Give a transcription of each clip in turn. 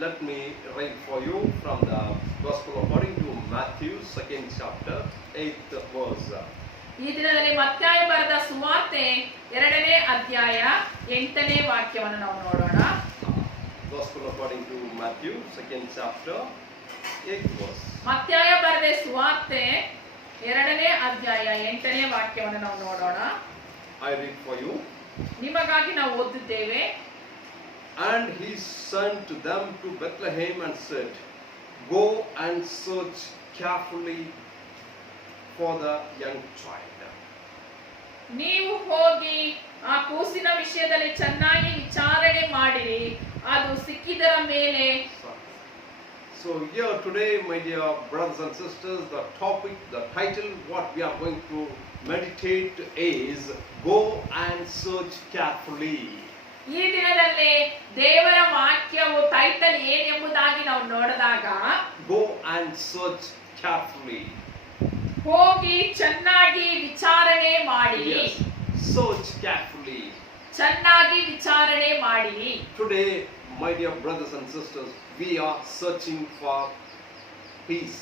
let me read for you from the Gospel according to Matthew, 2nd chapter, 8th verse. ಈ ದಿನದಲ್ಲಿ ಮತ್ತಾಯ ಬರೆದ ಸುವಾರ್ತೆ 2ನೇ ಅಧ್ಯಾಯ 8ನೇ ವಾಕ್ಯವನ್ನು ನಾವು ನೋಡೋಣ. Gospel according to Matthew, 2nd chapter, 8th verse. ಮತ್ತಾಯ ಬರೆದ ಸುವಾರ್ತೆ 2ನೇ ಅಧ್ಯಾಯ 8ನೇ ವಾಕ್ಯವನ್ನು ನಾವು ನೋಡೋಣ. I read for you. ನಿಮಗಾಗಿ ನಾವು ಓದುತ್ತೇವೆ. And he sent them to Bethlehem and said, Go and search carefully for the young child. ನೀವು ಹೋಗಿ ಆ ಕೂಸಿನ ವಿಷಯದಲ್ಲಿ ಚೆನ್ನಾಗಿ ವಿಚಾರಣೆ ಮಾಡಿರಿ, ಅದು ಸಿಕ್ಕಿದರ ಮೇಲೆ. So here today, my dear brothers and sisters, the topic, the title, what we are going to meditate is Go and search carefully. ಈ ದಿನದಲ್ಲಿ ದೇವರ ವಾಕ್ಯವು ಟೈಟಲ್ ಏನೆಂಬುದಾಗಿ ನಾವು ನೋಡಿದಾಗ, Go and search carefully. ಹೋಗಿ ಚೆನ್ನಾಗಿ ವಿಚಾರಣೆ ಮಾಡಿ. Yes, search carefully. ಚೆನ್ನಾಗಿ ವಿಚಾರಣೆ ಮಾಡಿ. Today, my dear brothers and sisters, we are searching for peace.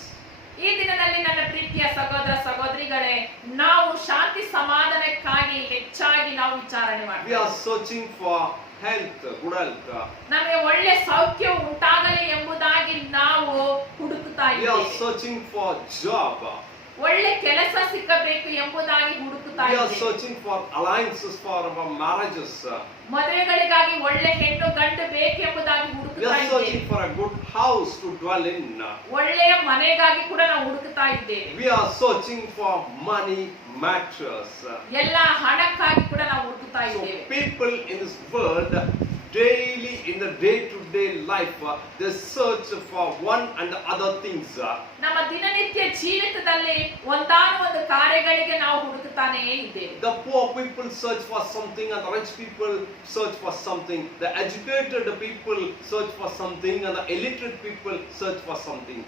ಈ ದಿನದಲ್ಲಿ ನನ್ನ ಪ್ರೀತಿಯ ಸಹೋದರ ಸಹೋದರಿಗಳೇ, ನಾವು ಶಾಂತಿ ಸಮಾಧಾನಕ್ಕಾಗಿ ಹೆಚ್ಚಾಗಿ ನಾವು ವಿಚಾರಣೆ We ಮಾಡ್ತೀವಿ. are searching for health, good health. ನಮಗೆ ಒಳ್ಳೆ ಸೌಖ್ಯ ಉಂಟಾಗಲಿ ಎಂಬುದಾಗಿ ನಾವು ಹುಡುಕುತ್ತಾ We are ಇದ್ದೇವೆ. searching for job. ಒಳ್ಳೆ ಕೆಲಸ ಸಿಕ್ಕಬೇಕು ಎಂಬುದಾಗಿ ಹುಡುಕುತ್ತಾ We are ಇದ್ದೇವೆ. searching for alliances for our marriages. ಮದುವೆಗಳಿಗಾಗಿ ಒಳ್ಳೆ ಹೆಣ್ಣು ಗಂಡು ಬೇಕೆಂಬುದಾಗಿ We ಹುಡುಕುತ್ತಾ are ಇದ್ದೇವೆ. searching for a good house to dwell in. ಒಳ್ಳೆಯ ಮನೆಗಾಗಿ ಕೂಡ ನಾವು ಹುಡುಕುತ್ತಾ ಇದ್ದೇವೆ. We are searching for money matters. ಎಲ್ಲ ಹಣಕ್ಕಾಗಿ ಕೂಡ ನಾವು ಹುಡುಕುತ್ತಾ So ಇದ್ದೇವೆ. people in this world daily in the day-to-day life they search for one and the other things. ನಮ್ಮ ದಿನನಿತ್ಯ ಜೀವಿತದಲ್ಲಿ ಒಂದಾನು ಒಂದು ಕಾರ್ಯಗಳಿಗೆ ನಾವು ಹುಡುಕುತ್ತಾನೇ ಇದ್ದೇವೆ. The poor people search for something and the rich people search for something. The educated people search for something and the illiterate people search for something.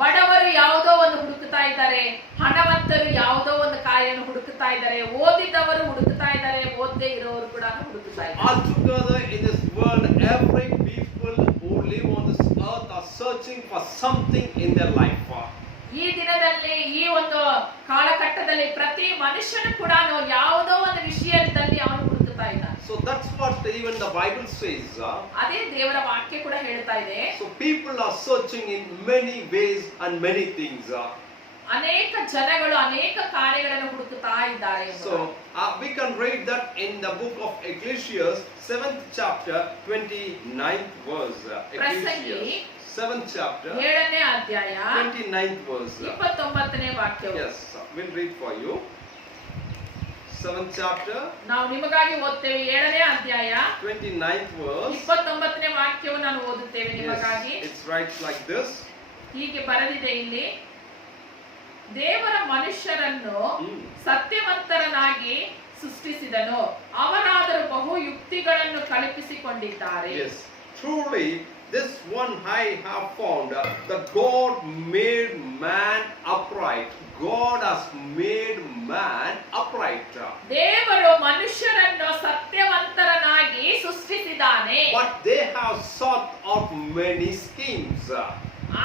ಬಡವರು ಯಾವುದೋ ಒಂದು ಹುಡುಕುತ್ತಾ ಇದ್ದಾರೆ, ಹಣವಂತರು ಯಾವುದೋ ಒಂದು ಕಾರ್ಯವನ್ನು ಹುಡುಕುತ್ತಾ ಇದ್ದಾರೆ, ಓದಿದವರು ಹುಡುಕುತ್ತಾ ಇದ್ದಾರೆ, ಓದದೇ ಇರೋರು ಕೂಡ ಹುಡುಕುತ್ತಾ ಇದ್ದಾರೆ. Altogether in this world, every people who live on this earth are searching for something in their life. ಈ ದಿನದಲ್ಲಿ ಈ ಒಂದು ಕಾಲಘಟ್ಟದಲ್ಲಿ ಪ್ರತಿ ಮನುಷ್ಯನು ಕೂಡ ಯಾವುದೋ ಒಂದು ವಿಷಯದಲ್ಲಿ ಅವನು ಹುಡುಕುತ್ತಾ ಇದ್ದಾನೆ. So that's what even the Bible says. ಅದೇ ದೇವರ ವಾಕ್ಯ ಕೂಡ ಹೇಳ್ತಾ ಇದೆ. So people are searching in many ways and many things. ಅನೇಕ ಜನಗಳು ಅನೇಕ ಕಾರ್ಯಗಳನ್ನು ಹುಡುಕುತ್ತಾ ಇದ್ದಾರೆ. So we can read that in the book of Ecclesiastes, 7th chapter, 29th verse. Ecclesiastes, 7th chapter, 7ನೇ ಅಧ್ಯಾಯ 29th verse. 29ನೇ ವಾಕ್ಯವು. Yes, we'll read for you. 7th chapter, ನಾವು ನಿಮಗಾಗಿ ಓದ್ತೇವೆ. 7ನೇ ಅಧ್ಯಾಯ 29th verse. 29ನೇ ವಾಕ್ಯವನ್ನು ನಾನು ಓದುತ್ತೇವೆ ನಿಮಗಾಗಿ. Yes, it's right like this. ಹೀಗೆ ಬರೆದಿದೆ ಇಲ್ಲಿ, ದೇವರ ಮನುಷ್ಯರನ್ನು ಸತ್ಯವಂತರನಾಗಿ ಸೃಷ್ಟಿಸಿದನು, ಅವರಾದರೂ ಬಹು ಯುಕ್ತಿಗಳನ್ನು ಕಲ್ಪಿಸಿಕೊಂಡಿದ್ದಾರೆ. Yes, truly this one I have found, that God made man upright. God has made man upright. ದೇವರು ಮನುಷ್ಯರನ್ನು ಸತ್ಯವಂತರನಾಗಿ ಸೃಷ್ಟಿಸಿದ್ದಾನೆ. But they have sought out many schemes.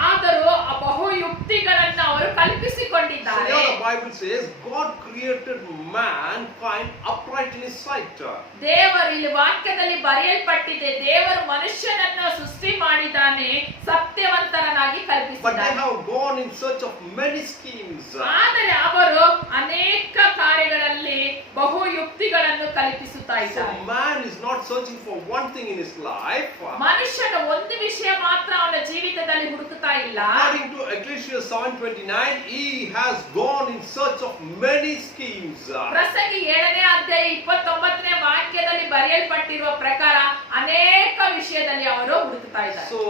ಆದರೂ ಆ ಬಹು ಯುಕ್ತಿಗಳನ್ನು ಅವರು So ಕಲ್ಪಿಸಿಕೊಂಡಿದ್ದಾರೆ. here the Bible says God created mankind upright in his sight. ದೇವರು ಇಲ್ಲಿ ವಾಕ್ಯದಲ್ಲಿ ಬರೆಯಲ್ಪಟ್ಟಿದೆ, ದೇವರು ಮನುಷ್ಯನನ್ನು ಸೃಷ್ಟಿ ಮಾಡಿದ್ದಾನೆ, ಸತ್ಯವಂತರನಾಗಿ But they ಕಲ್ಪಿಸಿದ್ದಾನೆ. have gone in search of many schemes. ಆದರೆ ಅವರು ಅನೇಕ ಕಾರ್ಯಗಳಲ್ಲಿ ಬಹು ಯುಕ್ತಿಗಳನ್ನು ಕಲ್ಪಿಸುತ್ತಾ So ಇದ್ದಾರೆ. man is not searching for one thing in his life. ಮನುಷ್ಯನ ಒಂದು ವಿಷಯ ಮಾತ್ರ ಅವನ ಜೀವಿತದಲ್ಲಿ ಹುಡುಕುತ್ತಾ ಇಲ್ಲ. According to Ecclesiastes 7:29, he has gone in search of many schemes. ಪ್ರಸಂಗಿ 7ನೇ ಅಧ್ಯಾಯ 29ನೇ ವಾಕ್ಯದಲ್ಲಿ ಬರೆಯಲ್ಪಟ್ಟಿರುವ ಪ್ರಕಾರ ಅನೇಕ ವಿಷಯದಲ್ಲಿ ಅವರು ಹುಡುಕುತ್ತಾ ಇದ್ದಾರೆ. So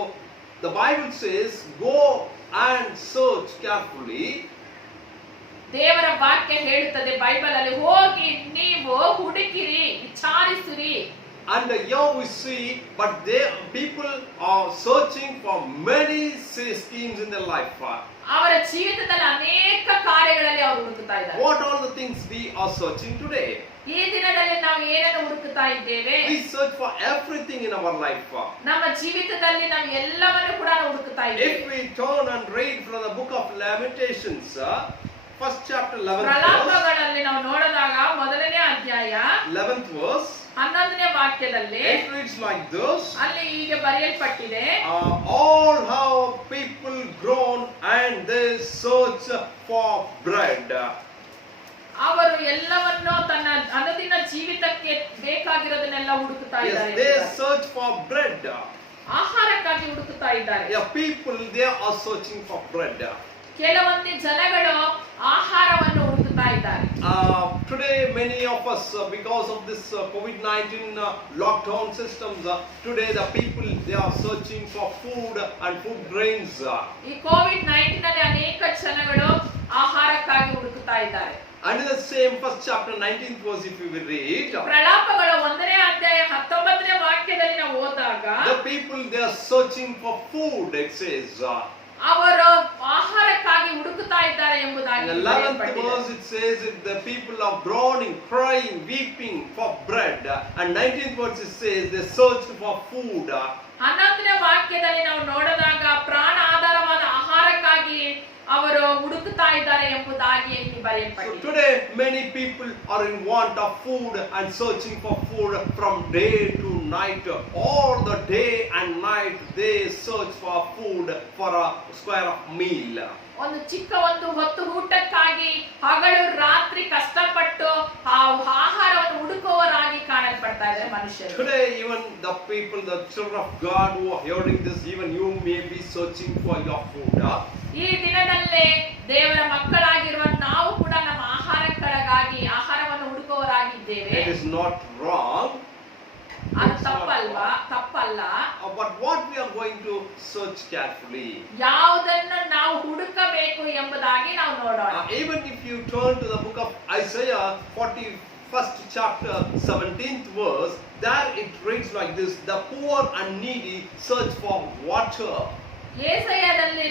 the Bible says, go and search carefully. ದೇವರ ವಾಕ್ಯ ಹೇಳುತ್ತದೆ ಬೈಬಲ್ ಅಲ್ಲಿ, ಹೋಗಿ ನೀವು ಹುಡುಕಿರಿ, ವಿಚಾರಿಸಿರಿ. And here we see, but people are searching for many schemes in their life. ಅವರ ಜೀವಿತದಲ್ಲಿ ಅನೇಕ ಕಾರ್ಯಗಳಲ್ಲಿ ಅವರು ಹುಡುಕುತ್ತಾ ಇದ್ದಾರೆ. What all the things we are searching today? ಈ ದಿನದಲ್ಲಿ ನಾವು ಏನನ್ನು ಹುಡುಕುತ್ತಾ ಇದ್ದೇವೆ? We search for everything in our life. ನಮ್ಮ ಜೀವಿತದಲ್ಲಿ ನಾವು ಎಲ್ಲವನ್ನು ಕೂಡ ಹುಡುಕುತ್ತಾ ಇದ್ದೇವೆ. If we turn and read from the book of Lamentations, first chapter 11th ಪ್ರಲಾಪಗಳಲ್ಲಿ ನಾವು ನೋಡಿದಾಗ ಮೊದಲನೇ ಅಧ್ಯಾಯ 11th verse, 11ನೇ ವಾಕ್ಯದಲ್ಲಿ it reads like this. ಅಲ್ಲಿ ಹೀಗೆ ಬರೆಯಲ್ಪಟ್ಟಿದೆ, all how people groan and they search for bread. ಅವರು ಎಲ್ಲವನ್ನೂ ತನ್ನ ಅನುದಿನ ಜೀವಿತಕ್ಕೆ ಬೇಕಾಗಿರೋದನ್ನೆಲ್ಲ ಹುಡುಕುತ್ತಾ Yes, ಇದ್ದಾರೆ. they search for bread. ಆಹಾರಕ್ಕಾಗಿ ಹುಡುಕುತ್ತಾ ಇದ್ದಾರೆ. Yeah, people they are searching for bread. ಕೆಲವೊಂದು ಜನಗಳು ಆಹಾರವನ್ನು ಹುಡುಕುತ್ತಾ ಇದ್ದಾರೆ. Today many of us, because of this COVID-19 lockdown systems, today the people they are searching for food and food grains. ಈ COVID-19 ನಲ್ಲಿ ಅನೇಕ ಜನಗಳು ಆಹಾರಕ್ಕಾಗಿ ಹುಡುಕುತ್ತಾ ಇದ್ದಾರೆ. And in the same first chapter 19th verse, if you will read, ಪ್ರಲಾಪಗಳ 1ನೇ ಅಧ್ಯಾಯ 19ನೇ ವಾಕ್ಯದಲ್ಲಿ ನಾವು ಓದಿದಾಗ the people they are searching for food, it says. ಅವರು ಆಹಾರಕ್ಕಾಗಿ ಹುಡುಕುತ್ತಾ ಇದ್ದಾರೆ ಎಂಬುದಾಗಿ In the 11th verse it says that the people are groaning, crying, weeping for bread. And 19th verse it says they search for food. 11ನೇ ವಾಕ್ಯದಲ್ಲಿ ನಾವು ನೋಡಿದಾಗ ಪ್ರಾಣ ಆಧಾರವಾದ ಆಹಾರಕ್ಕಾಗಿ ಅವರು ಹುಡುಕುತ್ತಾ ಇದ್ದಾರೆ ಎಂಬುದಾಗಿ ಇಲ್ಲಿ So ಬರೆಯಲ್ಪಟ್ಟಿದೆ. today many people are in want of food and searching for food from day to night. All the day and night they search for food for a square of meal. ಒಂದು ಚಿಕ್ಕ ಒಂದು ಹೊತ್ತು ಊಟಕ್ಕಾಗಿ ಹಗಲು ರಾತ್ರಿ ಕಷ್ಟಪಟ್ಟು ಆ ಆಹಾರವನ್ನು ಹುಡುಕುವವರಾಗಿ ಕಾಣಲ್ಪಡ್ತಾ ಇದ್ದಾರೆ ಮನುಷ್ಯರು. Today even the people, the children of God who are hearing this, even you may be searching for your food. ಈ ದಿನದಲ್ಲೇ ದೇವರ ಮಕ್ಕಳಾಗಿರುವ ನಾವು ಕೂಡ ನಮ್ಮ ಆಹಾರಕ್ಕಾಗಿ ಆಹಾರವನ್ನು ಹುಡುಕುವವರಾಗಿದ್ದೇವೆ. It is not wrong. ಅದು ತಪ್ಪಲ್ಲ. But what we are going to search carefully. ಯಾವುದನ್ನು ನಾವು ಹುಡುಕಬೇಕು ಎಂಬುದಾಗಿ ನಾವು ನೋಡೋಣ. Even if you turn to the book of Isaiah 41st chapter 17th verse, there it reads like this: the poor and needy search for water. ಯೆಶಾಯದಲ್ಲಿ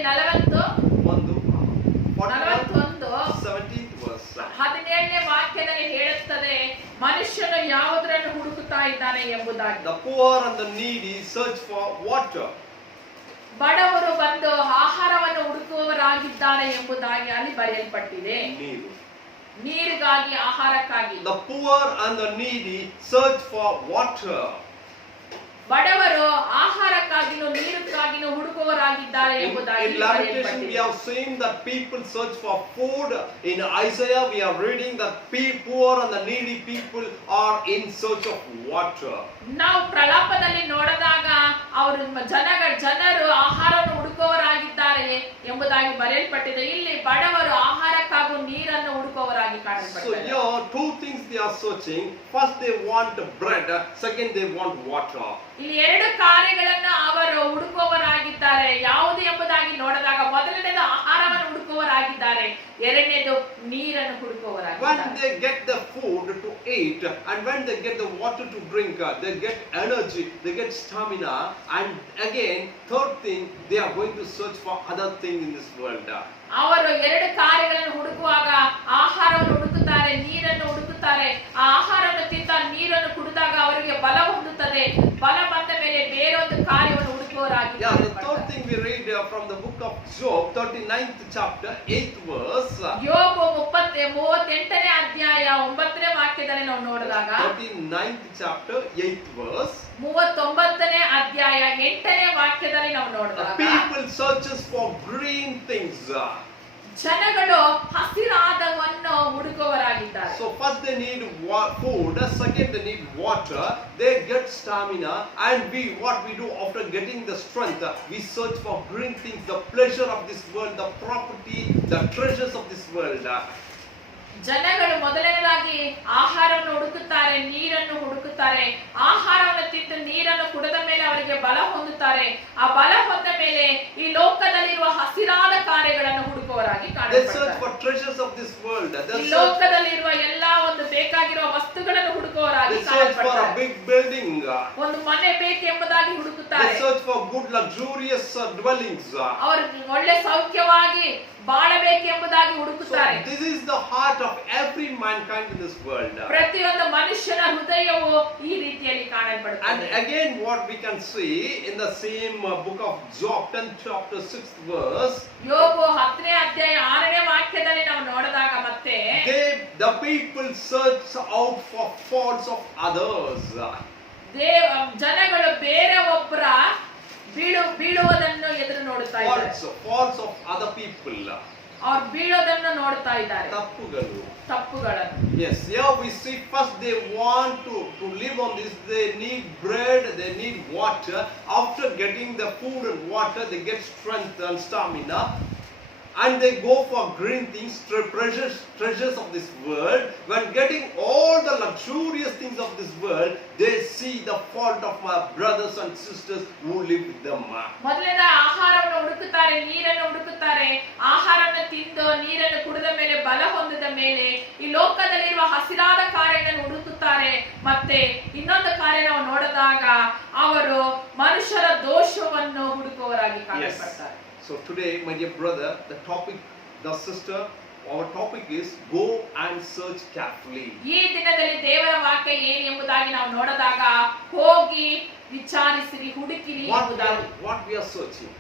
17th verse. 17ನೇ ವಾಕ್ಯದಲ್ಲಿ ಹೇಳುತ್ತದೆ, ಮನುಷ್ಯನು ಯಾವುದನ್ನು ಹುಡುಕುತ್ತಾ ಇದ್ದಾನೆ ಎಂಬುದಾಗಿ. The poor and the needy search for water. ಬಡವರು ಬಂದು ಆಹಾರವನ್ನು ಹುಡುಕುವವರಾಗಿದ್ದಾರೆ ಎಂಬುದಾಗಿ ಅಲ್ಲಿ ಬರೆಯಲ್ಪಟ್ಟಿದೆ. ನೀರಿಗಾಗಿ ಆಹಾರಕ್ಕಾಗಿ. The poor and the needy search for water. ಬಡವರು ಆಹಾರಕ್ಕಾಗಿನೂ ನೀರಿಗಾಗಿನೂ ಹುಡುಕುವವರಾಗಿದ್ದಾರೆ ಎಂಬುದಾಗಿ In Lamentation we have seen that people search for food. In Isaiah we are reading that poor and the needy people are in search of water. ನಾವು ಪ್ರಲಾಪದಲ್ಲಿ ನೋಡಿದಾಗ ಅವರು ಜನರು ಆಹಾರವನ್ನು ಹುಡುಕುವವರಾಗಿದ್ದಾರೆ ಎಂಬುದಾಗಿ ಬರೆಯಲ್ಪಟ್ಟಿದೆ. ಇಲ್ಲಿ ಬಡವರು ಆಹಾರಕ್ಕಾಗಿ ನೀರನ್ನು ಹುಡುಕುವವರಾಗಿ So ಕಾಣಲ್ಪಡ್ತಾರೆ. here two things they are searching. First they want bread, second they want water. ಇಲ್ಲಿ ಎರಡು ಕಾರ್ಯಗಳನ್ನು ಅವರು ಹುಡುಕುವವರಾಗಿದ್ದಾರೆ. ಯಾವುದು ಎಂಬುದಾಗಿ ನೋಡಿದಾಗ ಮೊದಲನೇದು ಆಹಾರವನ್ನು ಹುಡುಕುವವರಾಗಿದ್ದಾರೆ, ಎರಡನೇದು ನೀರನ್ನು ಹುಡುಕುವವರಾಗಿದ್ದಾರೆ. When they get the food to eat and when they get the water to drink, they get energy, they get stamina, and again third thing they are going to search for other thing in this world. ಅವರು ಎರಡು ಕಾರ್ಯಗಳನ್ನು ಹುಡುಕುವಾಗ ಆಹಾರವನ್ನು ಹುಡುಕುತ್ತಾರೆ, ನೀರನ್ನು ಹುಡುಕುತ್ತಾರೆ. ಆ ಆಹಾರವನ್ನು ತಿಂದ ನೀರನ್ನು ಕುಡಿದಾಗ ಅವರಿಗೆ ಬಲ ಹೊಂದುತ್ತದೆ. ಬಲ ಬಂದ ಮೇಲೆ ಬೇರೊಂದು ಕಾರ್ಯವನ್ನು ಹುಡುಕುವವರಾಗಿ. Yeah, the third thing we read from the book of Job 39th chapter 8th verse. ಯೋಬ 38ನೇ ಅಧ್ಯಾಯ 9ನೇ ವಾಕ್ಯದಲ್ಲಿ ನಾವು ನೋಡಿದಾಗ 39th chapter 8th verse. 39ನೇ ಅಧ್ಯಾಯ 8ನೇ ವಾಕ್ಯದಲ್ಲಿ ನಾವು ನೋಡಿದಾಗ People searches for green things. ಜನಗಳು ಹಸಿರಾದವನ್ನು ಹುಡುಕುವವರಾಗಿದ್ದಾರೆ. So first they need food, second they need water, they get stamina, and what we do after getting the strength, we search for green things, the pleasure of this world, the property, the treasures of this world. ಜನಗಳು ಮೊದಲನೇದಾಗಿ ಆಹಾರವನ್ನು ಹುಡುಕುತ್ತಾರೆ, ನೀರನ್ನು ಹುಡುಕುತ್ತಾರೆ. ಆಹಾರವನ್ನು ತಿಂದು ನೀರನ್ನು ಕುಡಿದ ಮೇಲೆ ಅವರಿಗೆ ಬಲ ಹೊಂದುತ್ತಾರೆ. ಆ ಬಲ ಹೊಂದ ಮೇಲೆ ಈ ಲೋಕದಲ್ಲಿರುವ ಹಸಿರಾದ ಕಾರ್ಯಗಳನ್ನು ಹುಡುಕುವವರಾಗಿ They ಕಾಣಲ್ಪಡ್ತಾರೆ. search for treasures of this world. ಈ ಲೋಕದಲ್ಲಿರುವ ಎಲ್ಲಾ ಒಂದು ಬೇಕಾಗಿರುವ ವಸ್ತುಗಳನ್ನು ಹುಡುಕುತ್ತಾರೆ. ಹುಡುಕುವವರಾಗಿ They search for a ಕಾಣಲ್ಪಡ್ತಾರೆ. big building. ಒಂದು ಮನೆ ಬೇಕೆಂಬುದಾಗಿ ಹುಡುಕುತ್ತಾರೆ. They search for good, luxurious dwellings. ಅವರು ಒಳ್ಳೆ ಸೌಖ್ಯವಾಗಿ ಬಾಳಬೇಕೆಂಬುದಾಗಿ ಹುಡುಕುತ್ತಾರೆ. So this is the heart of every mankind in this world. ಪ್ರತಿಯೊಂದು ಮನುಷ್ಯನ ಹೃದಯವು ಈ ರೀತಿಯಲ್ಲಿ And ಕಾಣಲ್ಪಡುತ್ತದೆ. again, what we can see in the same book of Job, 10th chapter, 6th verse, ಯೋಬು 10ನೇ ಅಧ್ಯಾಯ 6ನೇ ವಾಕ್ಯದಲ್ಲಿ ನಾವು ನೋಡಿದಾಗ ಮತ್ತೆ the people search out for faults of others. ಜನಗಳು ಬೇರೆ ಒಬ್ಬರ ಬೀಳುವುದನ್ನು ಎದುರು ನೋಡುತ್ತಾ ಇದ್ದಾರೆ. Faults of other people. ಅವ್ರು ಬೀಳೋದನ್ನು ನೋಡ್ತಾ ಇದ್ದಾರೆ, ತಪ್ಪುಗಳನ್ನು. Yes, here we see first they want to live on this. They need bread, they need water. After getting the food and water, they get strength and stamina. And they go for green things, treasures of this world. When getting all the luxurious things of this world, they see the fault of my brothers and sisters who live with them. ಮೊದಲಿನ ಆಹಾರವನ್ನು ಹುಡುಕುತ್ತಾರೆ, ನೀರನ್ನು ಹುಡುಕುತ್ತಾರೆ. ಆಹಾರವನ್ನು ತಿಂದು ನೀರನ್ನು ಕುಡಿದ ಮೇಲೆ ಬಲ ಹೊಂದಿದ ಮೇಲೆ ಈ ಲೋಕದಲ್ಲಿರುವ ಹಸಿರಾದ ಕಾರ್ಯಗಳನ್ನು ಹುಡುಕುತ್ತಾರೆ. ಮತ್ತೆ ಇನ್ನೊಂದು ಕಾರ್ಯ ನಾವು ನೋಡಿದಾಗ ಅವರು ಮನುಷ್ಯರ ದೋಷವನ್ನು ಹುಡುಕುವವರಾಗಿ ಕಾಣಲ್ಪಡ್ತಾರೆ. So today, my dear brother, the sister, our topic is go and search carefully. ಈ ದಿನದಲ್ಲಿ ದೇವರ ವಾಕ್ಯ ಏನು ಎಂಬುದಾಗಿ ನಾವು ನೋಡಿದಾಗ ಹೋಗಿ ವಿಚಾರಿಸಿರಿ, ಹುಡುಕಿರಿ ಎಂಬುದಾಗಿ. What we are searching?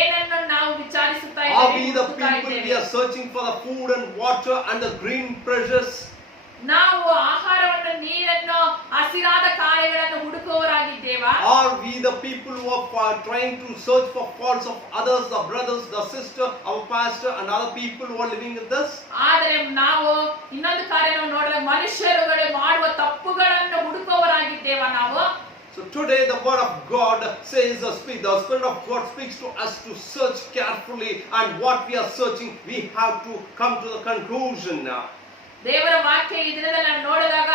ಏನನ್ನು ನಾವು ವಿಚಾರಿಸುತ್ತಾ Are we the ಇದ್ದೇವೆ? people we are searching for the food and water and the green treasures? ನಾವು ಆಹಾರವನ್ನು, ನೀರನ್ನು, ಹಸಿರಾದ ಕಾರ್ಯಗಳನ್ನು ಹುಡುಕುವವರಾಗಿದ್ದೇವಾ? Are we the people who are trying to search for faults of others, the brothers, the sister, our pastor and other people who are living with us? ಆದರೆ ನಾವು ಇನ್ನೊಂದು ಕಾರ್ಯ ನಾವು ನೋಡಿದಾಗ ಮನುಷ್ಯರುಗಳು ಮಾಡುವ ತಪ್ಪುಗಳನ್ನು ಹುಡುಕುವವರಾಗಿದ್ದೇವಾ ನಾವು? So today the word of God says, the Spirit of God speaks to us to search carefully, and what we are searching, we have to come to the conclusion now. ದೇವರ ವಾಕ್ಯ ಈ ದಿನದಲ್ಲಿ ನಾವು ನೋಡಿದಾಗ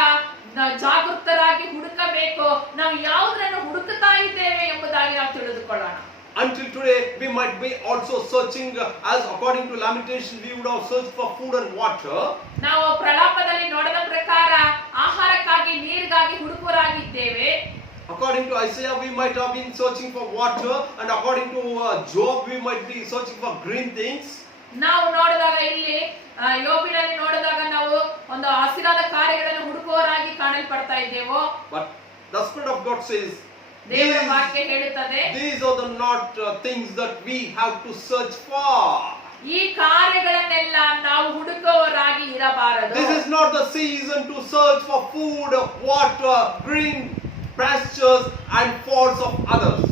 ನಾವು ಜಾಗೃತರಾಗಿ ಹುಡುಕಬೇಕು. ನಾವು ಯಾವುದನ್ನು ಹುಡುಕುತ್ತಾ ಇದ್ದೇವೆ ಎಂಬುದಾಗಿ ನಾವು ತಿಳಿದುಕೊಳ್ಳೋಣ. Until today we might be also searching, as according to Lamentation we would have searched for food and water. ನಾವು ಪ್ರಲಾಪದಲ್ಲಿ ನೋಡಿದ ಪ್ರಕಾರ ಆಹಾರಕ್ಕಾಗಿ, ನೀರಿಗಾಗಿ ಹುಡುಕುವರಾಗಿದ್ದೇವೆ. According to Isaiah we might have been searching for water, and according to Job we might be searching for green things. ನಾವು ನೋಡಿದಾಗ ಇಲ್ಲಿ ಯೋಬಿನಲ್ಲಿ ನೋಡಿದಾಗ ನಾವು ಒಂದು ಹಸಿರಾದ ಕಾರ್ಯಗಳನ್ನು ಹುಡುಕುವವರಾಗಿ ಕಾಣಲ್ಪಡ್ತಾ ಇದ್ದೇವೋ. But the Spirit of God says, ದೇವರ ವಾಕ್ಯ ಹೇಳುತ್ತದೆ, these are the not things that we have to search for. ಈ ಕಾರ್ಯಗಳನ್ನೆಲ್ಲ ನಾವು ಹುಡುಕುವವರಾಗಿ ಇರಬಾರದು. This is not the season to search for food, water, green pastures and faults of others.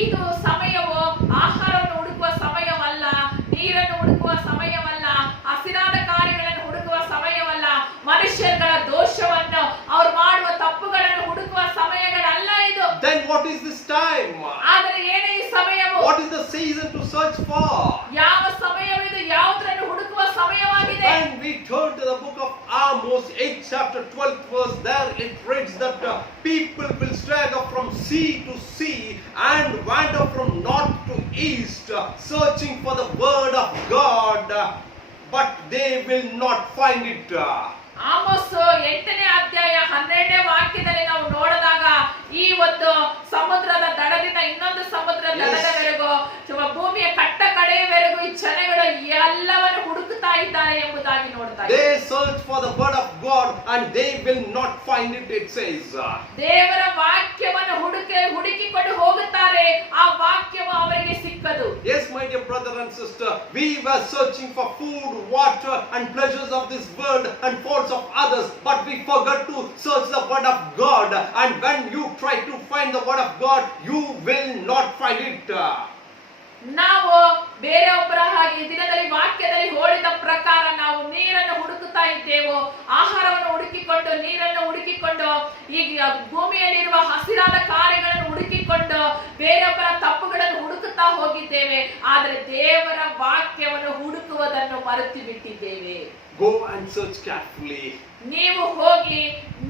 ಇದು ಸಮಯವು ಆಹಾರವನ್ನು ಹುಡುಕುವ ಸಮಯವಲ್ಲ, ನೀರನ್ನು ಹುಡುಕುವ ಸಮಯವಲ್ಲ, ಹಸಿರಾದ ಕಾರ್ಯಗಳನ್ನು ಹುಡುಕುವ ಸಮಯವಲ್ಲ, ಮನುಷ್ಯರುಗಳ ದೋಷವನ್ನು, ಅವರು ಮಾಡುವ ತಪ್ಪುಗಳನ್ನು ಹುಡುಕುವ ಸಮಯಗಳಲ್ಲ ಇದು. Then what is this time? ಆದರೆ ಏನು ಈ ಸಮಯವು? What is the season to search for? ಯಾವ ಸಮಯವಿದು? ಯಾವುದನ್ನು ಹುಡುಕುವ ಸಮಯವಾಗಿದೆ? When we turn to the book of Amos, 8th chapter, 12th verse, there it reads that people will stagger from sea to sea and wander from north to east, searching for the word of God, but they will not find it. Amos 8ನೇ ಅಧ್ಯಾಯ 12ನೇ ವಾಕ್ಯದಲ್ಲಿ ನಾವು ನೋಡಿದಾಗ ಈ ಒಂದು ಸಮುದ್ರದ ದಡದಿಂದ ಇನ್ನೊಂದು ಸಮುದ್ರದ ದಡದವರೆಗೂ, ಭೂಮಿಯ ಕಟ್ಟ ಕಡೆಯವರೆಗೂ ಈ ಜನಗಳು ಎಲ್ಲವನ್ನು ಹುಡುಕುತ್ತಾ ಇದ್ದಾರೆ ಎಂಬುದಾಗಿ ನೋಡ್ತಾ ಇದ್ದಾರೆ. They search for the word of God and they will not find it, it says. ದೇವರ ವಾಕ್ಯವನ್ನು ಹುಡುಕಿಕೊಂಡು ಹೋಗುತ್ತಾರೆ, ಆ ವಾಕ್ಯವು ಅವರಿಗೆ ಸಿಕ್ಕದು. Yes, my dear brother and sister, we were searching for food, water and pleasures of this world and faults of others, but we forgot to search the word of God, and when you try to find the word of God, you will not find it. ನಾವು ಬೇರೆಯೊಬ್ಬರ ಹಾಗೆ ದಿನದಲ್ಲಿ ವಾಕ್ಯದಲ್ಲಿ ಓಡಿದ ಪ್ರಕಾರ ನಾವು ನೀರನ್ನು ಹುಡುಕುತ್ತಾ ಇದ್ದೇವೋ, ಆಹಾರವನ್ನು ಹುಡುಕಿಕೊಂಡು, ನೀರನ್ನು ಹುಡುಕಿಕೊಂಡು, ಈಗ ಭೂಮಿಯಲ್ಲಿರುವ ಹಸಿರಾದ ಕಾರ್ಯಗಳನ್ನು ಹುಡುಕಿಕೊಂಡು ಬೇರೆಯೊಬ್ಬರ ತಪ್ಪುಗಳನ್ನು ಹುಡುಕುತ್ತಾ ಹೋಗಿದ್ದೇವೆ. ಆದರೆ ದೇವರ ವಾಕ್ಯವನ್ನು ಹುಡುಕುವುದನ್ನು ಮರೆತು ಬಿಟ್ಟಿದ್ದೇವೆ. Go and search carefully. ನೀವು ಹೋಗಿ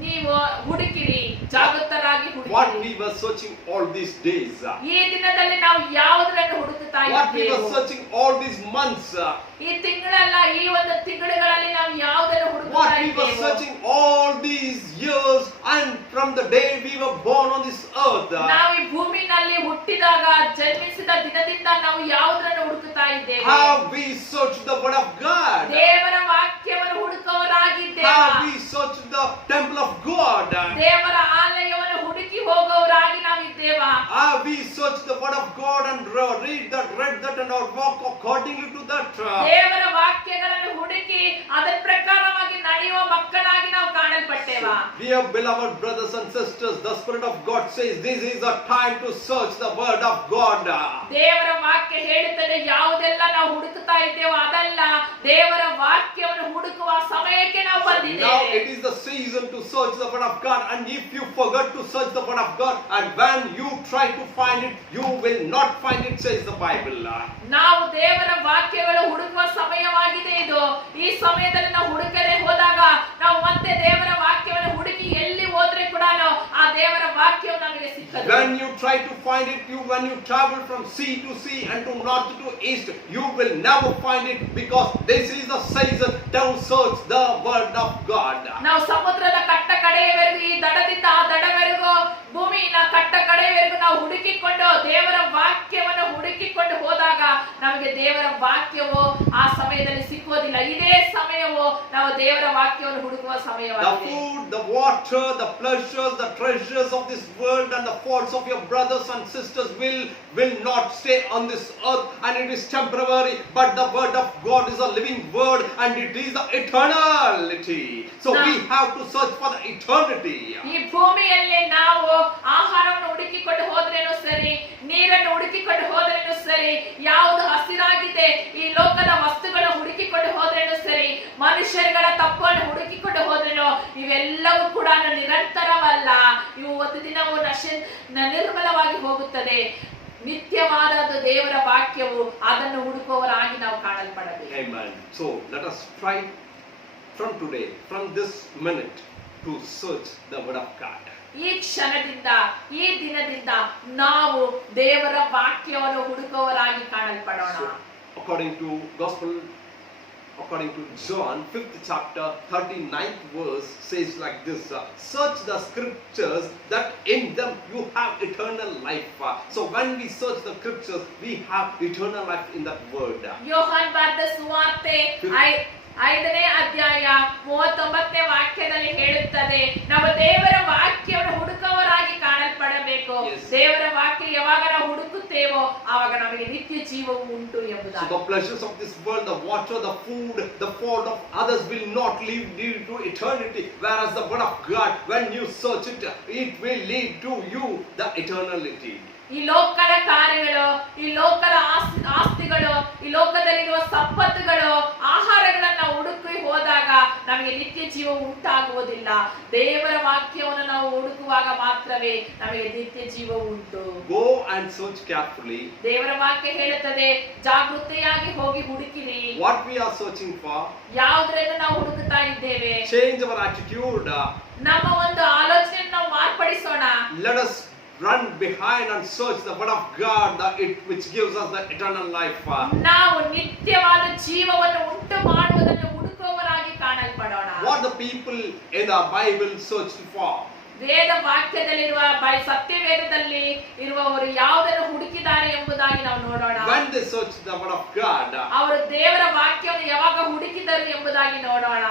ನೀವು ಹುಡುಕಿರಿ, ಜಾಗೃತರಾಗಿ What ಹುಡುಕಿರಿ. we were searching all these days. ಈ ದಿನದಲ್ಲಿ ನಾವು ಯಾವುದನ್ನು ಹುಡುಕುತ್ತಾ What we were ಇದ್ದೇವೆ? searching all these months. ಈ ತಿಂಗಳಲ್ಲ, ಈ ಒಂದು ತಿಂಗಳುಗಳಲ್ಲಿ ನಾವು ಯಾವುದನ್ನು ಹುಡುಕುತ್ತಾ What we were ಇದ್ದೇವೆ? searching all these years and from the day we were born on this earth. ನಾವು ಈ ಭೂಮಿನಲ್ಲಿ ಹುಟ್ಟಿದಾಗ ಜನ್ಮಿಸಿದ ದಿನದಿಂದ ನಾವು ಯಾವುದನ್ನು ಹುಡುಕುತ್ತಾ ಇದ್ದೇವೆ? Have we searched the word of God? ದೇವರ ವಾಕ್ಯವನ್ನು ಹುಡುಕುವವರಾಗಿದ್ದೇವೆ. Have we searched the temple of God? ದೇವರ ಆಲಯವನ್ನು ಹುಡುಕಿ ಹೋಗುವವರಾಗಿ ನಾವಿದ್ದೇವಾ? Have we searched the word of God and read that and our walk accordingly to that? ದೇವರ ವಾಕ್ಯಗಳನ್ನು ಹುಡುಕಿ ಅದರ ಪ್ರಕಾರವಾಗಿ ನಡೆಯುವ ಮಕ್ಕಳಾಗಿ ನಾವು ಕಾಣಲ್ಪಟ್ಟೇವಾ? Dear beloved brothers and sisters, the Spirit of God says this is a time to search the word of God. ದೇವರ ವಾಕ್ಯ ಹೇಳುತ್ತದೆ, ಯಾವುದೆಲ್ಲ ನಾವು ಹುಡುಕುತ್ತಾ ಇದ್ದೇವೋ ಅದಲ್ಲ, ದೇವರ ವಾಕ್ಯವನ್ನು ಹುಡುಕುವ ಸಮಯಕ್ಕೆ ನಾವು Now ಬಂದಿದ್ದೇವೆ. it is the season to search the word of God, and if you forget to search the word of God and when you try to find it, you will not find it, says the Bible. ನಾವು ದೇವರ ವಾಕ್ಯಗಳು ಹುಡುಕುವ ಸಮಯವಾಗಿದೆ ಇದು. ಈ ಸಮಯದಲ್ಲಿ ನಾವು ಹುಡುಕದೆ ಹೋದಾಗ ನಾವು ಮತ್ತೆ ದೇವರ ವಾಕ್ಯವನ್ನು ಹುಡುಕಿ ಎಲ್ಲಿ ಹೋದ್ರೆ ಕೂಡ ಆ ದೇವರ ವಾಕ್ಯವು ನಮಗೆ ಸಿಕ್ಕದು. When you try to find it, when you travel from sea to sea and to north to east, you will never find it, because this is the season to search the word of God. ನಾವು ಸಮುದ್ರದ ಕಟ್ಟ ಕಡೆಯವರೆಗೂ, ಈ ದಡದಿಂದ ಆ ದಡವರೆಗೂ, ಭೂಮಿಯ ಕಟ್ಟ ಕಡೆಯವರೆಗೂ ನಾವು ಹುಡುಕಿಕೊಂಡು ದೇವರ ವಾಕ್ಯವನ್ನು ಹುಡುಕಿಕೊಂಡು ಹೋದಾಗ ನಮಗೆ ದೇವರ ವಾಕ್ಯವು ಆ ಸಮಯದಲ್ಲಿ ಸಿಕ್ಕುವುದಿಲ್ಲ. ಇದೇ ಸಮಯವು ನಾವು ದೇವರ ವಾಕ್ಯವನ್ನು ಹುಡುಕುವ The ಸಮಯವಾಗಿದೆ. food, the water, the pleasures, the treasures of this world and the faults of your brothers and sisters will not stay on this earth, and it is temporary, but the word of God is a living word and it is the eternality. So we have to search for the eternity. ಈ ಭೂಮಿಯಲ್ಲಿ ನಾವು ಆಹಾರವನ್ನು ಹುಡುಕಿಕೊಂಡು ಹೋದ್ರೇನು ಸರಿ, ನೀರನ್ನು ಹುಡುಕಿಕೊಂಡು ಹೋದ್ರೇನು ಸರಿ, ಯಾವುದು ಹಸಿರಾಗಿದೆ ಈ ಲೋಕದ ವಸ್ತುಗಳನ್ನು ಹುಡುಕಿಕೊಂಡು ಹೋದ್ರೇನು ಸರಿ, ಮನುಷ್ಯರುಗಳ ತಪ್ಪನ್ನು ಹುಡುಕಿಕೊಂಡು ಹೋದ್ರೇನು, ಇವೆಲ್ಲವೂ ಕೂಡ ನಿರಂತರವಲ್ಲ. ಇವು ಒಂದು ದಿನವೂ ನಿರ್ಮಲವಾಗಿ ಹೋಗುತ್ತದೆ. ನಿತ್ಯವಾದ ದೇವರ ವಾಕ್ಯವು ಅದನ್ನು ಹುಡುಕುವವರಾಗಿ ನಾವು ಕಾಣಲ್ಪಡಬೇಕು. Amen. So let us try from today, from this minute, to search the word of God. ಈ ಕ್ಷಣದಿಂದ, ಈ ದಿನದಿಂದ ನಾವು ದೇವರ ವಾಕ್ಯವನ್ನು ಹುಡುಕುವವರಾಗಿ ಕಾಣಲ್ಪಡೋಣ. According to Gospel, according to John 5th chapter 39th verse says like this, search the scriptures that in them you have eternal life. So when we search the scriptures, we have eternal life in that word. ಯೋಹಾನ್ ಬರೆದ ಸುವಾರ್ತೆ 5ನೇ ಅಧ್ಯಾಯ 39ನೇ ವಾಕ್ಯದಲ್ಲಿ ಹೇಳುತ್ತದೆ, ನಾವು ದೇವರ ವಾಕ್ಯವನ್ನು ಹುಡುಕುವವರಾಗಿ ಕಾಣಲ್ಪಡಬೇಕು. Yes. ದೇವರ ವಾಕ್ಯ ಯಾವಾಗ ನಾವು ಹುಡುಕುತ್ತೇವೋ ಆವಾಗ ನಮಗೆ ನಿತ್ಯ ಜೀವವು ಉಂಟು So ಎಂಬುದಾಗಿ. the pleasures of this world, the water, the food, the fault of others will not lead to eternity, whereas the word of God, when you search it, it will lead to you the eternality. ಈ ಲೋಕದ ಕಾರ್ಯಗಳು, ಈ ಲೋಕದ ಆಸ್ತಿಗಳು, ಈ ಲೋಕದಲ್ಲಿರುವ ಸಂಪತ್ತುಗಳು, ಆಹಾರಗಳನ್ನ ಹುಡುಕಿ ಹೋದಾಗ ನಮಗೆ ನಿತ್ಯ ಜೀವ ಉಂಟಾಗುವುದಿಲ್ಲ. ದೇವರ ವಾಕ್ಯವನ್ನು ನಾವು ಹುಡುಕುವಾಗ ಮಾತ್ರವೇ ನಮಗೆ ನಿತ್ಯ ಜೀವ ಉಂಟು. Go and search carefully. ದೇವರ ವಾಕ್ಯ ಹೇಳುತ್ತದೆ, ಜಾಗೃತೆಯಾಗಿ ಹೋಗಿ ಹುಡುಕಿರಿ. What we are searching for, ಯಾವುದನ್ನು ನಾವು ಹುಡುಕುತ್ತಾ ಇದ್ದೇವೆ? change our attitude. ನಮ್ಮ ಒಂದು ಆಲೋಚನೆಯನ್ನು ನಾವು ಮಾರ್ಪಡಿಸೋಣ. Let us run behind and search the word of God, which gives us the eternal life. ನಾವು ನಿತ್ಯವಾದ ಜೀವವನ್ನು ಉಂಟು ಮಾಡುವುದನ್ನು ಹುಡುಕುವವರಾಗಿ ಕಾಣಲ್ಪಡೋಣ. What the people in the Bible searched for. ವೇದ ವಾಕ್ಯದಲ್ಲಿರುವ ಸತ್ಯವೇದದಲ್ಲಿ ಇರುವವರು ಯಾವುದನ್ನು ಹುಡುಕಿದ್ದಾರೆ ಎಂಬುದಾಗಿ ನಾವು ನೋಡೋಣ. When they searched the word of God, ಅವರು ದೇವರ ವಾಕ್ಯವನ್ನು ಯಾವಾಗ ಹುಡುಕಿದರು ಎಂಬುದಾಗಿ ನೋಡೋಣ.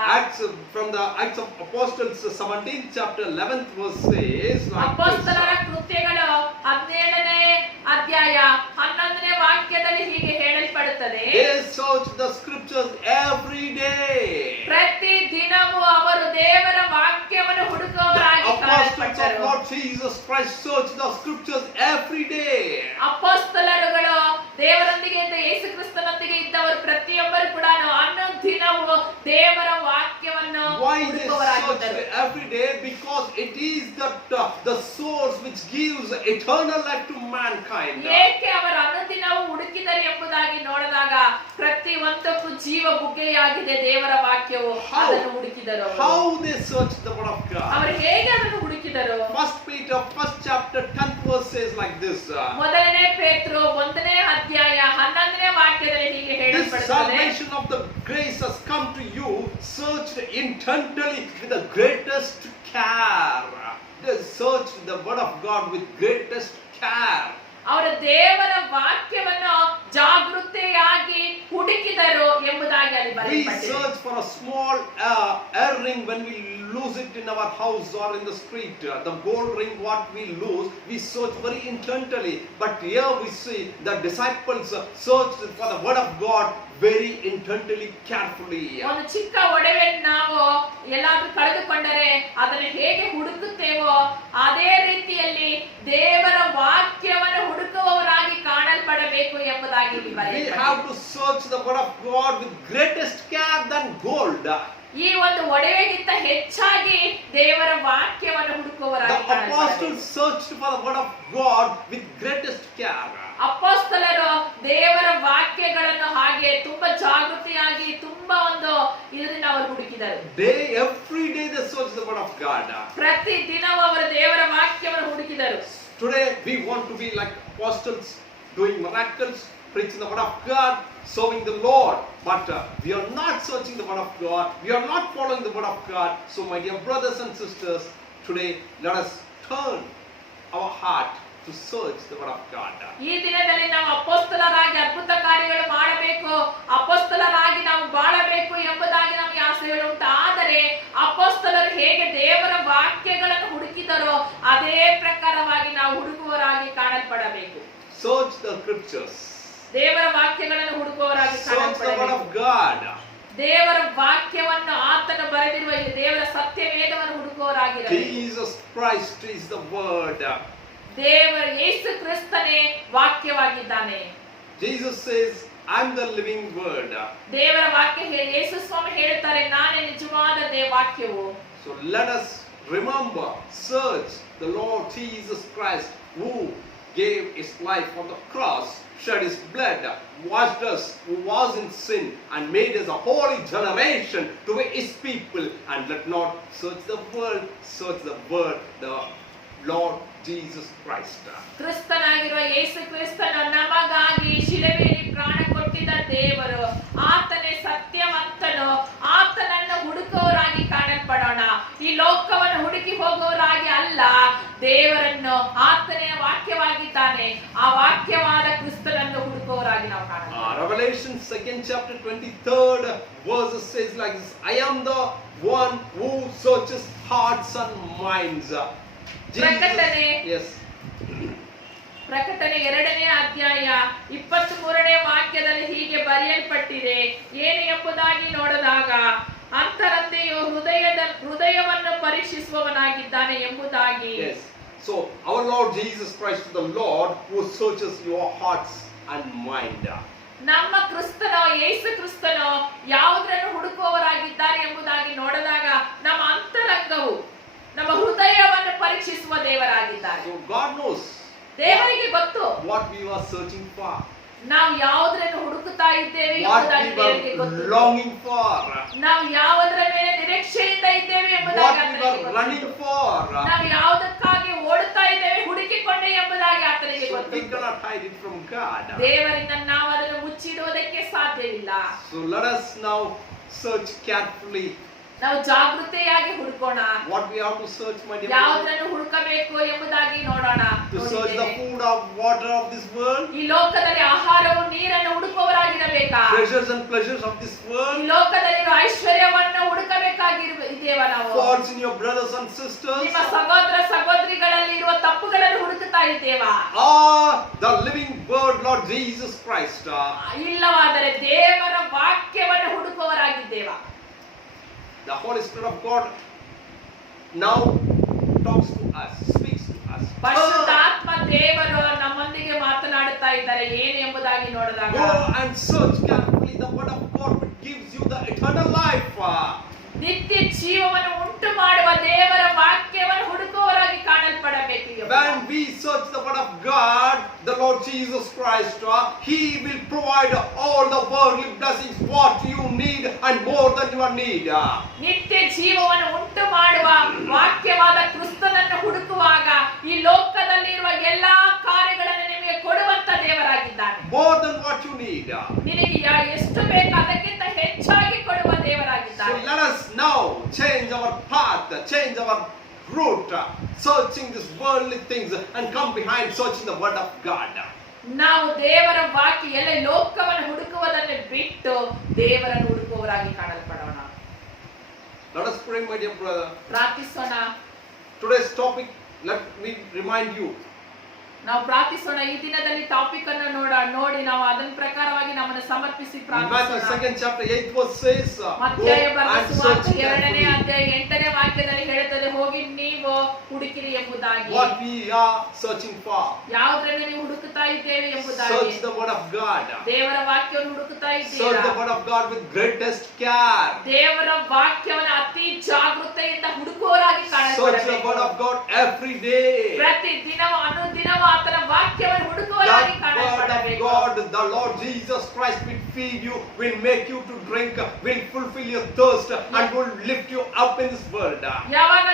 From the Acts of Apostles 17th chapter 11th verse says like ಅಪೊಸ್ತಲರ this, ಕೃತ್ಯಗಳು 17ನೇ ಅಧ್ಯಾಯ 11ನೇ ವಾಕ್ಯದಲ್ಲಿ ಹೀಗೆ ಹೇಳಲ್ಪಡುತ್ತದೆ, they searched the scriptures every day. ಪ್ರತಿ ದಿನವೂ ಅವರು ದೇವರ ವಾಕ್ಯವನ್ನು ಹುಡುಕುವವರಾಗಿ Apostles of ಕಾಣಲ್ಪಟ್ಟರು. Lord Jesus Christ searched the scriptures every day. ಅಪೊಸ್ತಲರುಗಳು ದೇವರೊಂದಿಗೆ ಇದ್ದ, ಯೇಸು ಕ್ರಿಸ್ತನೊಂದಿಗೆ ಇದ್ದವರು ಪ್ರತಿಯೊಬ್ಬರು ಕೂಡ ಅನುದಿನವೂ ದೇವರ ವಾಕ್ಯವನ್ನು Why they ಹುಡುಕುವವರಾಗಿದ್ದರು. searched every day? Because it is the source which gives eternal life to mankind. ಏಕೆ ಅವರು ಅನುದಿನವೂ ಹುಡುಕಿದರು ಎಂಬುದಾಗಿ ನೋಡಿದಾಗ ಪ್ರತಿ ಬುದ್ಧಿವಂತಕ್ಕೂ ಜೀವ ಬುಗ್ಗೆಯಾಗಿದೆ ದೇವರ ವಾಕ್ಯವು. ಅದನ್ನು ಹುಡುಕಿದರು. How they searched the word of God. ಅವರು ಹೇಗೆ ಅದನ್ನು ಹುಡುಕಿದರು? First Peter, first chapter, 10th verse says like this. ಮೊದಲನೇ ಪೇತ್ರೊ 1ನೇ ಅಧ್ಯಾಯ 11ನೇ ವಾಕ್ಯದಲ್ಲಿ ಹೀಗೆ This ಹೇಳಲ್ಪಡುತ್ತದೆ. salvation of the grace has come to you, searched intently with the greatest care. They searched the word of God with greatest care. ಅವರು ದೇವರ ವಾಕ್ಯವನ್ನು ಜಾಗೃತೆಯಾಗಿ ಹುಡುಕಿದರು ಎಂಬುದಾಗಿ ಅಲ್ಲಿ We ಬರೆಯಲ್ಪಟ್ಟಿದೆ. search for a small earring when we lose it in our house or in the street. The gold ring what we lose, we search very intently. But here we see the disciples searched for the word of God very intently, carefully. ಒಂದು ಚಿಕ್ಕ ಒಡವೆಯನ್ನು ನಾವು ಎಲ್ಲಾದ್ರೂ ಕಳೆದುಕೊಂಡರೆ ಅದನ್ನು ಹೇಗೆ ಹುಡುಕುತ್ತೇವೋ ಅದೇ ರೀತಿಯಲ್ಲಿ ದೇವರ ವಾಕ್ಯವನ್ನು ಹುಡುಕುವವರಾಗಿ ಕಾಣಲ್ಪಡಬೇಕು ಎಂಬುದಾಗಿ ಇಲ್ಲಿ We ಬರೆಯಲ್ಪಟ್ಟಿದೆ. have to search the word of God with greatest care than gold. ಈ ಒಂದು ಒಡವೆಗಿಂತ ಹೆಚ್ಚಾಗಿ ದೇವರ ವಾಕ್ಯವನ್ನು The ಹುಡುಕುವವರಾಗಿ ಕಾಣಲ್ಪಡಬೇಕು. apostles searched for the word of God with greatest care. ಅಪೊಸ್ತಲರು ದೇವರ ವಾಕ್ಯಗಳನ್ನು ಹಾಗೆ ತುಂಬಾ ಜಾಗೃತಿಯಾಗಿ ತುಂಬಾ ಒಂದು ಇದರಿಂದ ಅವರು ಹುಡುಕಿದರು. Every day they search the word of God. ಪ್ರತಿ ದಿನವೂ ಅವರು ದೇವರ ವಾಕ್ಯವನ್ನು ಹುಡುಕಿದರು. Today we want to be like apostles, doing miracles, preaching the word of God, serving the Lord. But we are not searching the word of God. We are not following the word of God. So my dear brothers and sisters, today let us turn our heart to search the word of God. ಈ ದಿನದಲ್ಲಿ ನಾವು ಅಪೊಸ್ತಲರಾಗಿ ಅದ್ಭುತ ಕಾರ್ಯಗಳು ಮಾಡಬೇಕು, ಅಪೊಸ್ತಲರಾಗಿ ನಾವು ಬಾಳಬೇಕು ಎಂಬುದಾಗಿ ನಮಗೆ ಆಸೆಗಳುಂಟು. ಆದರೆ ಅಪೊಸ್ತಲರು ಹೇಗೆ ದೇವರ ವಾಕ್ಯಗಳನ್ನು ಹುಡುಕಿದರೋ ಅದೇ ಪ್ರಕಾರವಾಗಿ ನಾವು ಹುಡುಕುವವರಾಗಿ ಕಾಣಲ್ಪಡಬೇಕು. Search the scriptures. ದೇವರ ವಾಕ್ಯಗಳನ್ನು ಹುಡುಕುವವರಾಗಿ Search the word ಕಾಣಲ್ಪಡಬೇಕು. of God. ದೇವರ ವಾಕ್ಯವನ್ನು ಆತನು ಬರೆದಿರುವ ಈ ದೇವರ ಸತ್ಯವೇದವನ್ನು ಹುಡುಕುವವರಾಗಿರಬೇಕು. Jesus Christ is the word. ದೇವರ ಯೇಸು ಕ್ರಿಸ್ತನೇ ವಾಕ್ಯವಾಗಿದ್ದಾನೆ. Jesus says, I'm the living word. ದೇವರ ವಾಕ್ಯ ಯೇಸು ಸ್ವಾಮಿ ಹೇಳುತ್ತಾರೆ, ನಾನೇ ನಿಜವಾದ ವಾಕ್ಯವು. So let us remember, search the Lord Jesus Christ, who gave his life on the cross, shed his blood, washed us who was in sin, and made us a holy generation to be his people. And let not search the world, search the word, the Lord Jesus Christ. ಕ್ರಿಸ್ತನಾಗಿರುವ ಯೇಸು ಕ್ರಿಸ್ತನು ನಮಗಾಗಿ ಶಿಲುಬೆಯಲ್ಲಿ ಪ್ರಾಣ ಕೊಟ್ಟಿದ್ದ ದೇವರು, ಆತನೇ ಸತ್ಯವಂತನು. ಆತನನ್ನು ಹುಡುಕುವವರಾಗಿ ಕಾಣಲ್ಪಡೋಣ. ಈ ಲೋಕವನ್ನು ಹುಡುಕಿ ಹೋಗುವವರಾಗಿ ಅಲ್ಲ, ದೇವರನ್ನು ಆತನೇ ವಾಕ್ಯವಾಗಿದ್ದಾನೆ. ಆ ವಾಕ್ಯವಾದ ಕ್ರಿಸ್ತನನ್ನು ಹುಡುಕುವವರಾಗಿ ನಾವು ಕಾಣೋಣ. Revelation 2nd chapter 23rd verse says like this, I am the one who searches hearts and minds. ಪ್ರಕಟಣೆ 2ನೇ ಅಧ್ಯಾಯ 23ನೇ ವಾಕ್ಯದಲ್ಲಿ ಹೀಗೆ ಬರೆಯಲ್ಪಟ್ಟಿದೆ, ಏನು ಎಂಬುದಾಗಿ ನೋಡಿದಾಗ ಅಂತರಂತೆಯು ಹೃದಯವನ್ನು ಪರೀಕ್ಷಿಸುವವನಾಗಿದ್ದಾನೆ ಎಂಬುದಾಗಿ. So our Lord Jesus Christ is the Lord who searches your hearts and mind. ನಮ್ಮ ಕ್ರಿಸ್ತನು ಯೇಸು ಕ್ರಿಸ್ತನು ಯಾವುದನ್ನು ಹುಡುಕುವವರಾಗಿದ್ದಾರೆ ಎಂಬುದಾಗಿ ನೋಡಿದಾಗ ನಮ್ಮ ಅಂತರಂಗವು ನಮ್ಮ ಹೃದಯವನ್ನು ಪರೀಕ್ಷಿಸುವ ದೇವರಾಗಿದ್ದಾರೆ. So God knows ದೇವರಿಗೆ ಗೊತ್ತು what we are searching for, ನಾವು ಯಾವುದನ್ನು ಹುಡುಕುತ್ತಾ ಇದ್ದೇವೆ what ಎಂಬುದಾಗಿ we ದೇವರಿಗೆ are ಗೊತ್ತು. longing for, ನಾವು ಯಾವುದರ ಮೇಲೆ ನಿರೀಕ್ಷೆಯಿಂದ ಇದ್ದೇವೆ what ಎಂಬುದಾಗಿ we ಆತನಿಗೆ are running ಗೊತ್ತು. for. ನಾವು ಯಾವುದಕ್ಕಾಗಿ ಓಡುತ್ತಾ ಇದ್ದೇವೆ ಹುಡುಕಿಕೊಂಡೆ ಎಂಬುದಾಗಿ ಆತನಿಗೆ So we ಗೊತ್ತು. cannot hide it from God. ದೇವರಿಂದ ನಾವು ಅದನ್ನು ಮುಚ್ಚಿಡುವುದಕ್ಕೆ ಸಾಧ್ಯವಿಲ್ಲ. So let us now search carefully. ನಾವು ಜಾಗೃತೆಯಾಗಿ ಹುಡುಕೋಣ. What we have to search, my dear brother? ಯಾವುದನ್ನು ಹುಡುಕಬೇಕು ಎಂಬುದಾಗಿ ನೋಡೋಣ. To search the food of water of this world, ಈ ಲೋಕದಲ್ಲಿ ಆಹಾರವು ನೀರನ್ನು ಹುಡುಕುವವರಾಗಿರಬೇಕಾ? treasures and pleasures of this ಈ world, ಲೋಕದಲ್ಲಿರುವ ಐಶ್ವರ್ಯವನ್ನು ಹುಡುಕಬೇಕಾಗಿದ್ದೇವ ನಾವು? faults in your brothers and sisters, ನಿಮ್ಮ ಸಹೋದರ ಸಹೋದರಿಗಳಲ್ಲಿ ಇರುವ ತಪ್ಪುಗಳನ್ನು ಹುಡುಕುತ್ತಾ ಇದ್ದೇವಾ? or the living word Lord Jesus Christ? ಇಲ್ಲವಾದರೆ ದೇವರ ವಾಕ್ಯವನ್ನು ಹುಡುಕುವವರಾಗಿದ್ದೇವಾ? The Holy Spirit of God now talks to us, speaks to us. ಪರಿಶುದ್ಧಾತ್ಮ ದೇವರು ನಮ್ಮೊಂದಿಗೆ ಮಾತನಾಡುತ್ತಾ ಇದ್ದಾರೆ ಏನು ಎಂಬುದಾಗಿ ನೋಡಿದಾಗ Go and search carefully the word of God which gives you the eternal life. ನಿತ್ಯ ಜೀವವನ್ನು ಉಂಟು ಮಾಡುವ ದೇವರ ವಾಕ್ಯವನ್ನು ಹುಡುಕುವವರಾಗಿ ಕಾಣಲ್ಪಡಬೇಕು. When we search the word of God, the Lord Jesus Christ, He will provide all the worldly blessings what you need and more than your need. ನಿತ್ಯ ಜೀವವನ್ನು ಉಂಟು ಮಾಡುವ ವಾಕ್ಯವಾದ ಕ್ರಿಸ್ತನನ್ನು ಹುಡುಕುವಾಗ ಈ ಲೋಕದಲ್ಲಿರುವ ಎಲ್ಲಾ ಕಾರ್ಯಗಳನ್ನು ನಿಮಗೆ ಕೊಡುವಂತ ದೇವರಾಗಿದ್ದಾನೆ. More than what you need. ನಿನಗೆ ಎಷ್ಟು ಬೇಕು ಅದಕ್ಕಿಂತ ಹೆಚ್ಚಾಗಿ ಕೊಡುವ So ದೇವರಾಗಿದ್ದಾನೆ. let us now change our path, change our route, searching these worldly things and come behind searching the word of God. ನಾವು ದೇವರ ವಾಕ್ಯ ಎಲ್ಲ ಲೋಕವನ್ನು ಹುಡುಕುವುದನ್ನು ಬಿಟ್ಟು ದೇವರನ್ನು ಹುಡುಕುವವರಾಗಿ ಕಾಣಲ್ಪಡೋಣ. Let us pray, my dear brother. ಪ್ರಾರ್ಥಿಸೋಣ. Today's topic, let me remind you. ನಾವು ಪ್ರಾರ್ಥಿಸೋಣ. ಈ ದಿನದಲ್ಲಿ ಟಾಪಿಕ್ ಅನ್ನು ನೋಡಿ ನಾವು ಅದನ್ನ ಪ್ರಕಾರವಾಗಿ ನಮ್ಮನ್ನು ಸಮರ್ಪಿಸಿ Matthew ಪ್ರಾರ್ಥಿಸೋಣ. 2nd chapter 8th verse says, go ಮತ್ತಾಯ ಬರೆದ and ಸುವಾರ್ತೆ search 2ನೇ carefully ಅಧ್ಯಾಯ 8ನೇ ವಾಕ್ಯದಲ್ಲಿ ಹೇಳುತ್ತದೆ, ಹೋಗಿ ನೀವು ಹುಡುಕಿರಿ ಎಂಬುದಾಗಿ. what we are searching for. ಯಾವುದನ್ನು ನೀವು ಹುಡುಕುತ್ತಾ ಇದ್ದೇವೆ ಎಂಬುದಾಗಿ. Search the word of God. ದೇವರ ವಾಕ್ಯವನ್ನು ಹುಡುಕುತ್ತಾ Search ಇದ್ದೀರಾ? the word of God with greatest care. ದೇವರ ವಾಕ್ಯವನ್ನು ಅತಿ ಜಾಗೃತೆಯಿಂದ ಹುಡುಕುವವರಾಗಿ Search the word ಕಾಣಲ್ಪಡಬೇಕು. of God every day. ಪ್ರತಿ ದಿನವೂ ಅನುದಿನವೂ ಆತನ ವಾಕ್ಯವನ್ನು ಹುಡುಕುವವರಾಗಿ That word of ಕಾಣಲ್ಪಡಬೇಕು. God, the Lord Jesus Christ will feed you, will make you to drink, will fulfill your thirst and will lift you up in this world. ಯಾವಾಗ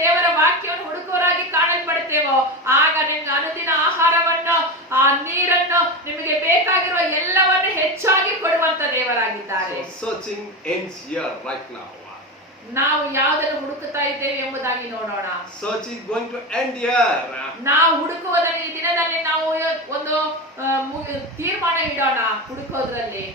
ದೇವರ ವಾಕ್ಯವನ್ನು ಹುಡುಕುವವರಾಗಿ ಕಾಣಲ್ಪಡುತ್ತೇವೋ ಆಗ ನಿಮ್ಗೆ ಅನುದಿನ ಆಹಾರವನ್ನು, ಆ ನೀರನ್ನು, ನಿಮಗೆ ಬೇಕಾಗಿರುವ ಎಲ್ಲವನ್ನು ಹೆಚ್ಚಾಗಿ ಕೊಡುವಂತ ದೇವರಾಗಿದ್ದಾರೆ. So searching ends here right now. ನಾವು ಯಾವುದನ್ನು ಹುಡುಕುತ್ತಾ ಇದ್ದೇವೆ ಎಂಬುದಾಗಿ ನೋಡೋಣ. Search is going to end here. ನಾವು ಹುಡುಕುವುದನ್ನು ಈ ದಿನದಲ್ಲಿ ನಾವು ಒಂದು ತೀರ್ಮಾನ ಇಡೋಣ. ಹುಡುಕೋದ್ರಲ್ಲಿ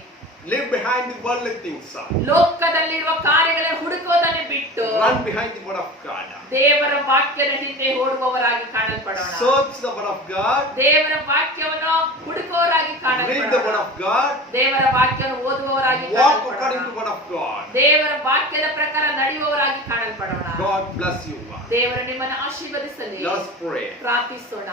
Live behind the worldly things. ಲೋಕದಲ್ಲಿರುವ ಕಾರ್ಯಗಳನ್ನು ಹುಡುಕುವುದನ್ನು ಬಿಟ್ಟು Run behind the word of God. ದೇವರ ವಾಕ್ಯದ ಹಿಂದೆ ಓಡುವವರಾಗಿ ಕಾಣಲ್ಪಡೋಣ. Search the word of God. ದೇವರ ವಾಕ್ಯವನ್ನು ಹುಡುಕುವವರಾಗಿ Read the word ಕಾಣಲ್ಪಡೋಣ. of God. ದೇವರ ವಾಕ್ಯವನ್ನು ಓದುವವರಾಗಿ Walk according to ಕಾಣಲ್ಪಡೋಣ. the word of God. ದೇವರ ವಾಕ್ಯದ ಪ್ರಕಾರ ನಡೆಯುವವರಾಗಿ ಕಾಣಲ್ಪಡೋಣ. God bless you. ದೇವರು ನಿಮ್ಮನ್ನು ಆಶೀರ್ವದಿಸಲಿ. Let us pray. ಪ್ರಾರ್ಥಿಸೋಣ.